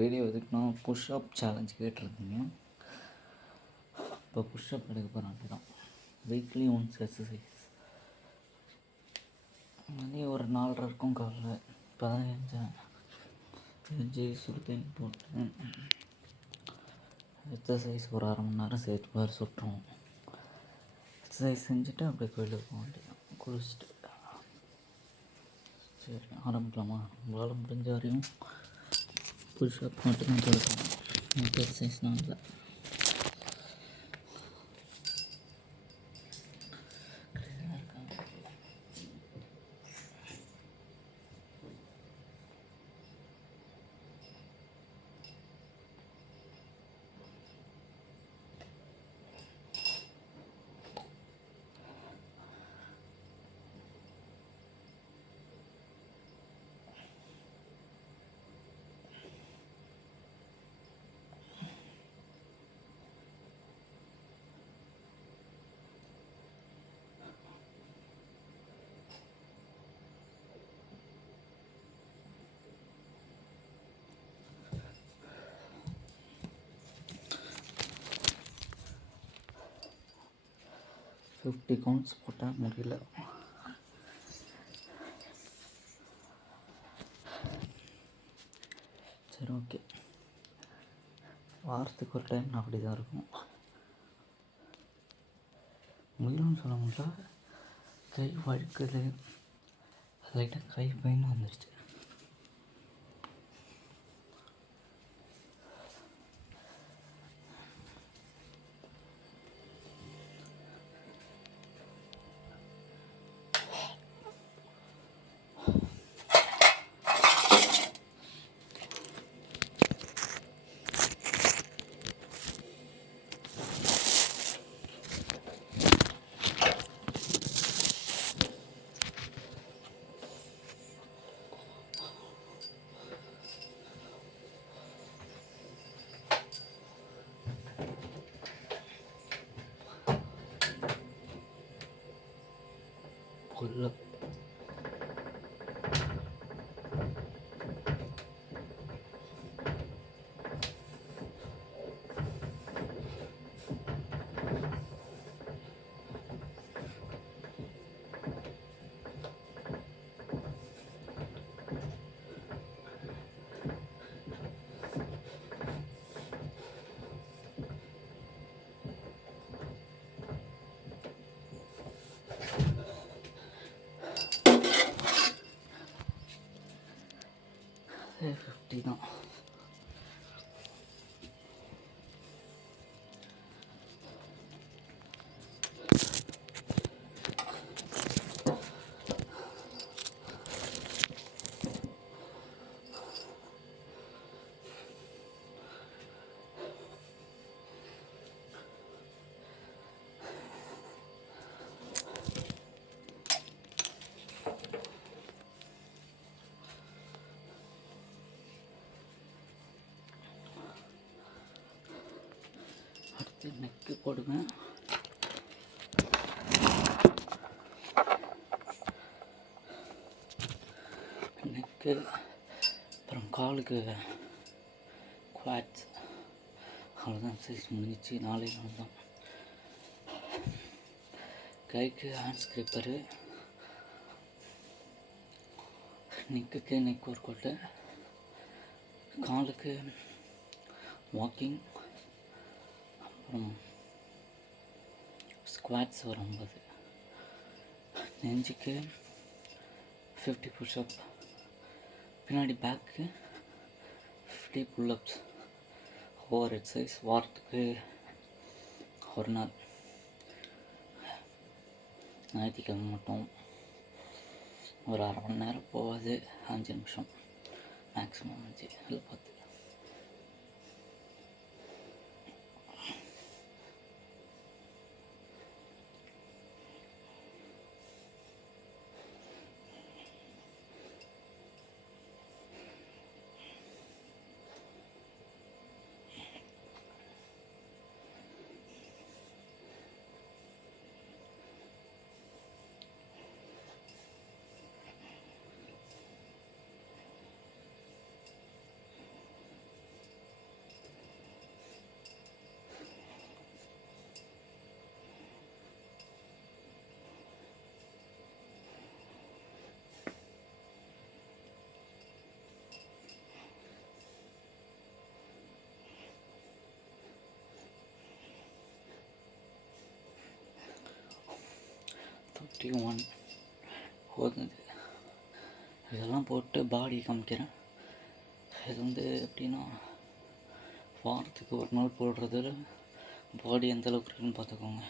Video எதுக்குன்னா push-up challenge கேட்டிருந்தீங்க. இப்போ புஷ்அப் எடுக்க போகிறாங்க தான். Weekly once exercise. மணி ஒரு 4:30 இருக்கும் காலைல. இப்போ தான் எழுந்து சுடு தண்ணி போட்டு எக்ஸசைஸ் ஒரு 1/2 மணி நேரம் சேர்த்து பாரு சுட்டுரும். எக்ஸசைஸ் செஞ்சுட்டு அப்படியே கோயிலுக்கு போக வேண்டியதான். குளிச்சுட்டு சரி ஆரம்பிக்கலாமா? நம்மளால் முடிஞ்ச வரையும் புஷ்அப் மட்டும்தான் கொடுக்கணும். எக்ஸசைஸ்னால் இல்லை. ஃபிஃப்டி கவுண்ட்ஸ் போட்டால் முடியல. சரி ஓகே, வாரத்துக்கு ஒரு டைம் அப்படி தான் இருக்கும். முயலும்னு சொல்ல முடியல, கை வழுக்குது, லைட்டாக கை பெயின் வந்துடுச்சு. கொல்ல சரி 50 தான். நெக்கு போடுங்க. நெக்கு அப்புறம் காலுக்கு குவாட்ஸ். அவ்வளோதான், எக்ஸசைஸ் முடிஞ்சிச்சு. 4 நாள் தான். கைக்கு ஹேண்ட் ஸ்க்ரிப்பரு, நெக்குக்கு நெக் ஒர்க் அவுட்டு, காலுக்கு வாக்கிங், அப்புறம் ஸ்குவாட்ஸ் ஒரு 50, நெஞ்சுக்கு 50 புஷ்அப், பின்னாடி பேக்கு 50 புல்லப்ஸ். ஓவர் எக்ஸசைஸ் வாரத்துக்கு ஒரு நாள், ஞாயிற்றுக்கிழமை மட்டும் ஒரு 1/2 மணி நேரம் போகாது, 5 நிமிஷம் மேக்ஸிமம் 5 இல்லை 10. 51 போகுது. இதெல்லாம் போட்டு பாடி காமிக்கிறேன். இது வந்து எப்படின்னா, வாரத்துக்கு ஒரு நாள் போடுறது பாடி எந்த அளவுக்கு இருக்குன்னு பார்த்துக்கோங்க.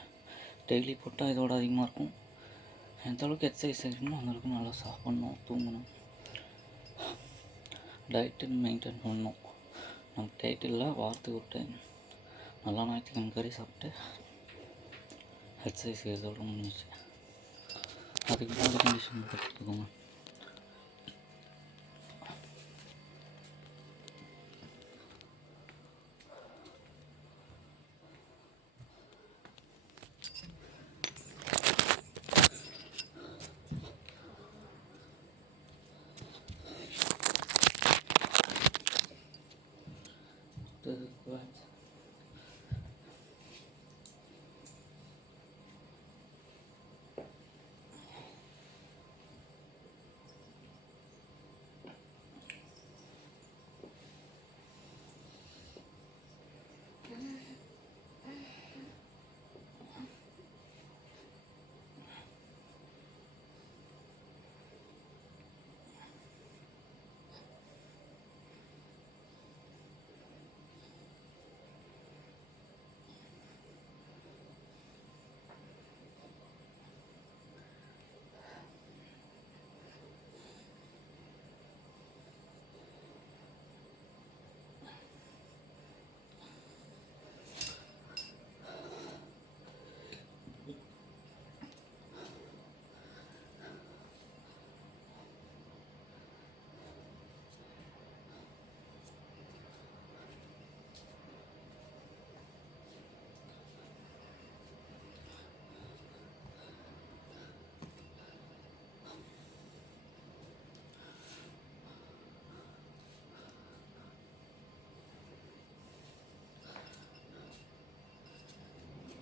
டெய்லி போட்டால் இதோட அதிகமாக இருக்கும். எந்த அளவுக்கு எக்ஸசைஸ் இருக்கணுமோ அந்தளவுக்கு நல்லா சாப்பிட்ணும், தூங்கணும், டயட்டு மெயின்டைன் பண்ணணும். நமக்கு டயட் இல்லை, வாரத்துக்கு ஒரு டைம் நல்லா ஞாயிற்றுக்கிழமை கறி சாப்பிட்டு எக்ஸசைஸ் இதோட முடிஞ்சிச்சு. அதுக்கு பாடி கண்டிஷன் பார்த்துக்கோங்க.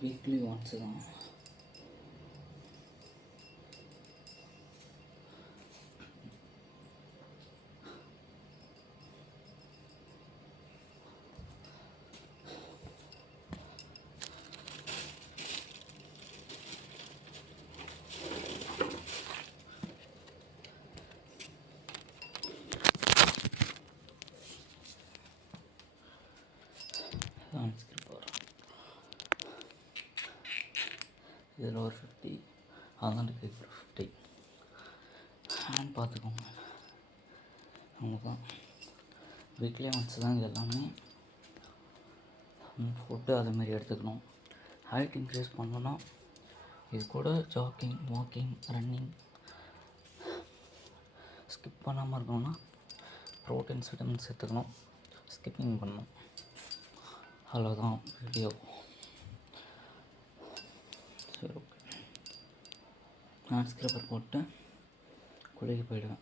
வீக்லி ஒன்ஸு தான். இதில் ஒரு 50, அதனுக்கு ஒரு 50 ஹேண்ட் பார்த்துக்கோங்க. அவ்வளோதான். வீக்லி ஒன்ஸ் தான் இது எல்லாமே. ஃபுட்டு அதேமாரி எடுத்துக்கணும். ஹைட் இன்க்ரீஸ் பண்ணணுன்னா இது கூட ஜாக்கிங், வாக்கிங், ரன்னிங் ஸ்கிப் பண்ணாமல் இருக்கணும்னா ப்ரோட்டீன்ஸ், விட்டமின்ஸ் எடுத்துக்கணும். ஸ்கிப்பிங் பண்ணணும். அவ்வளோதான் வீடியோ. சரி, ஓகே. நான் ஸ்க்ரப்பர் போட்டு குளிக்க போயிடுவேன்.